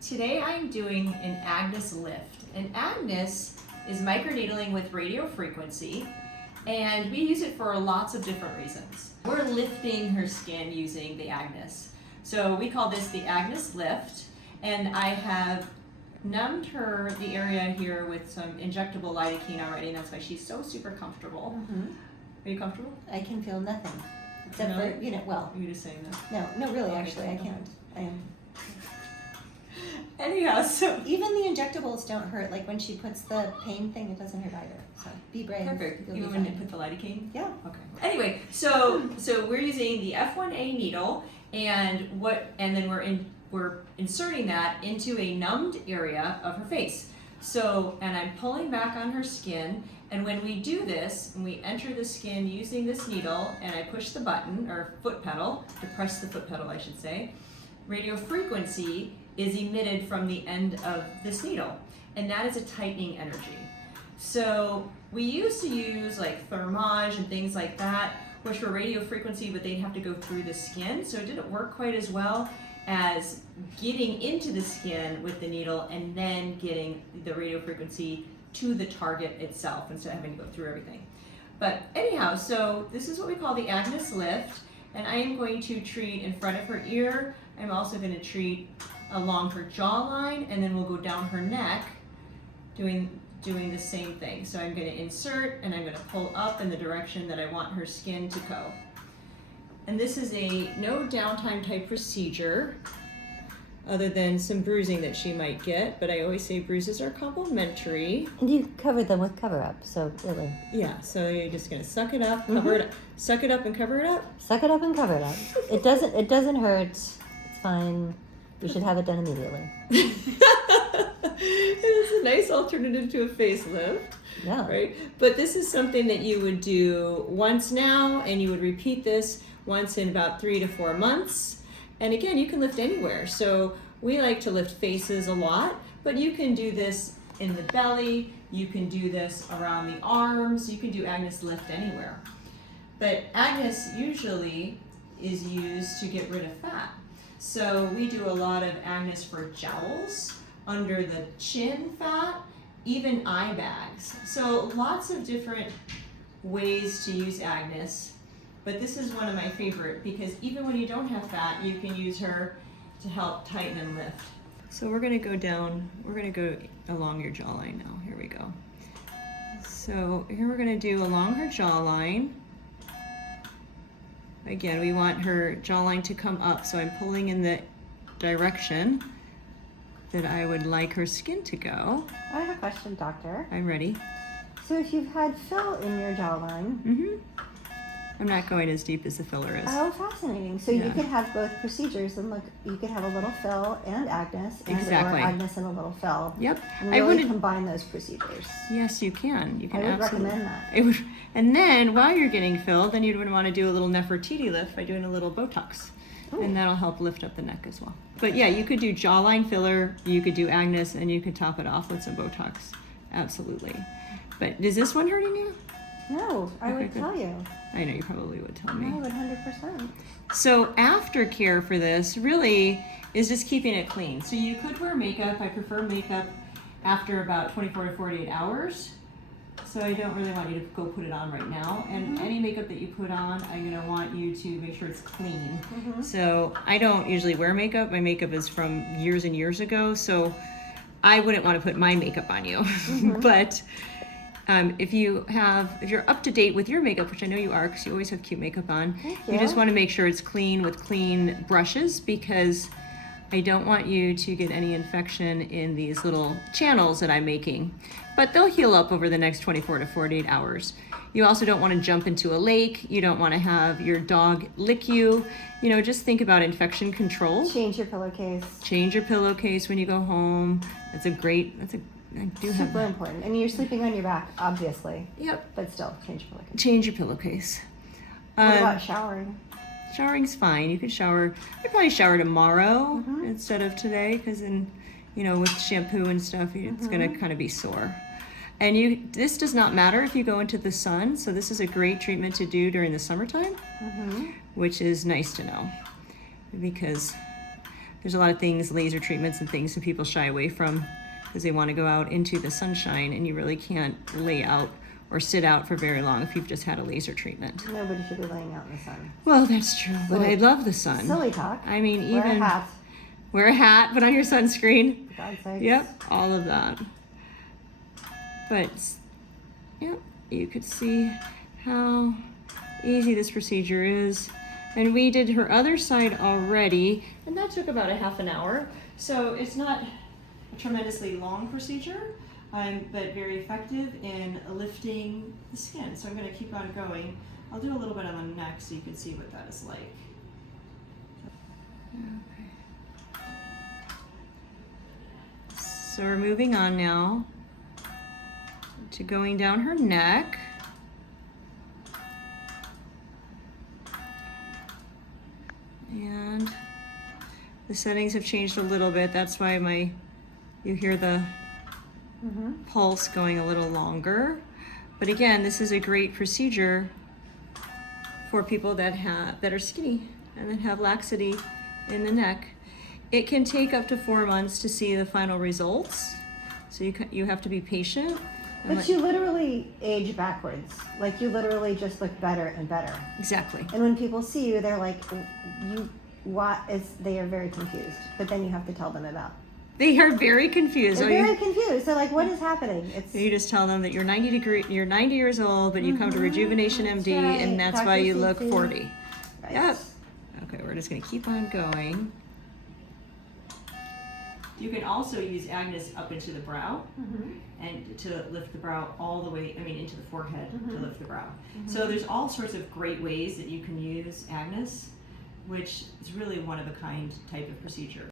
Today I'm doing an Agnes lift. And Agnes is microneedling with radio frequency, and we use it for lots of different reasons. We're lifting her skin using the Agnes. So we call this the Agnes lift, and I have numbed her the area here with some injectable lidocaine already, and that's why she's so super comfortable. Are you comfortable? I can feel nothing. Except No? for, you know, well, Are you just saying that? no, really, Okay, actually, I okay. can't. I am. Anyhow, so Even the injectables don't hurt. Like when she puts the pain thing, it doesn't hurt either. So be brave. perfect. You'll Even be when you fine. put the lidocaine? Yeah. Okay. Anyway, so we're using the F1A needle, and then we're inserting that into a numbed area of her face. So, and I'm pulling back on her skin, and when we do this, and we enter the skin using this needle, and I push the button, or foot pedal, depress the foot pedal I should say, radio frequency is emitted from the end of this needle, and that is a tightening energy. So we used to use like thermage and things like that, which were radio frequency, but they'd have to go through the skin, so it didn't work quite as well as getting into the skin with the needle and then getting the radio frequency to the target itself instead of having to go through everything. But anyhow, so this is what we call the Agnes lift, and I am going to treat in front of her ear. I'm also going to treat along her jawline, and then we'll go down her neck doing the same thing. So I'm going to insert and I'm going to pull up in the direction that I want her skin to go. And this is a no downtime type procedure, other than some bruising that she might get, but I always say bruises are complimentary. And you covered them with cover up, so really. Yeah, so you're just going to suck it up, cover it up, suck it up and cover it up. Suck it up and cover it up. It doesn't hurt. It's fine. You should have it done immediately. It's a nice alternative to a facelift. Yeah. Right? But this is something that you would do once now, and you would repeat this once in about 3 to 4 months. And again, you can lift anywhere. So we like to lift faces a lot, but you can do this in the belly, you can do this around the arms, you can do Agnes lift anywhere. But Agnes usually is used to get rid of fat. So we do a lot of Agnes for jowls, under the chin fat, even eye bags. So lots of different ways to use Agnes, but this is one of my favorite because even when you don't have fat, you can use her to help tighten and lift. So we're gonna go along your jawline now. Here we go. So here we're gonna do along her jawline. Again, we want her jawline to come up, so I'm pulling in the direction that I would like her skin to go. I have a question, doctor. I'm ready. So if you've had fill in your jawline, I'm not going as deep as the filler is. oh, fascinating. So Yeah. you could have both procedures, and look, you could have a little fill and Agnes, and Exactly. or Agnes and a little fill. Yep. And I really would. combine those procedures. Yes, you can. You can I would absolutely. recommend that. It would, and then while you're getting filled, then you'd want to do a little Nefertiti lift by doing a little Botox, and that'll help lift up the neck as well. But yeah, you could do jawline filler, you could do Agnes, and you could top it off with some Botox. Absolutely. But is this one hurting you? No, I Okay, would good. tell you. I know you probably would tell I me. would 100%. So aftercare for this really is just keeping it clean. So you could wear makeup. I prefer makeup after about 24 to 48 hours. So I don't really want you to go put it on right now. And any makeup that you put on, I'm gonna want you to make sure it's clean. So I don't usually wear makeup. My makeup is from years and years ago. So I wouldn't want to put my makeup on you. But if you're up to date with your makeup, which I know you are because you always have cute makeup on, you just want to make sure it's clean with clean brushes, because I don't want you to get any infection in these little channels that I'm making. But they'll heal up over the next 24 to 48 hours. You also don't want to jump into a lake. You don't want to have your dog lick you. You know, just think about infection control. Change your pillowcase. Change your pillowcase when you go home. I do have. Super important. I mean, you're sleeping on your back, obviously. Yep. But still, change your pillowcase. Change your pillowcase. What about showering? Showering's fine. You could shower. I'd probably shower tomorrow instead of today, because then, with shampoo and stuff, it's gonna kind of be sore. And this does not matter if you go into the sun. So this is a great treatment to do during the summertime, which is nice to know, because there's a lot of things, laser treatments and things that people shy away from because they want to go out into the sunshine, and you really can't lay out or sit out for very long if you've just had a laser treatment. Nobody should be laying out in the sun. Well, that's true, but I Silly- love the sun. Silly talk. I mean, Wear a even hat. wear a hat, put on your sunscreen. For God's sakes. Yep, all of that. But, yep, you could see how easy this procedure is. And we did her other side already, and that took about a half an hour. So it's not a tremendously long procedure, but very effective in lifting the skin. So I'm going to keep on going. I'll do a little bit on the neck so you can see what that is like. Okay. So we're moving on now to going down her neck. And the settings have changed a little bit. That's why you hear the pulse going a little longer. But again, this is a great procedure for people that are skinny and that have laxity in the neck. It can take up to 4 months to see the final results. So you have to be patient. But you literally age backwards. Like, you literally just look better and better. Exactly. And when people see you, they're like, they are very confused. But then you have to tell them about. They are very confused. They're very confused. So like, what is happening? So you just tell them that you're 90 years old, but you come to RejuvenationMD, right. and that's Dr. why you look CC. 40. Right. Yep. Okay, we're just gonna keep on going. You can also use Agnes up into the brow and to lift the brow all the way, into the forehead to lift the brow. So there's all sorts of great ways that you can use Agnes, which is really one of a kind type of procedure.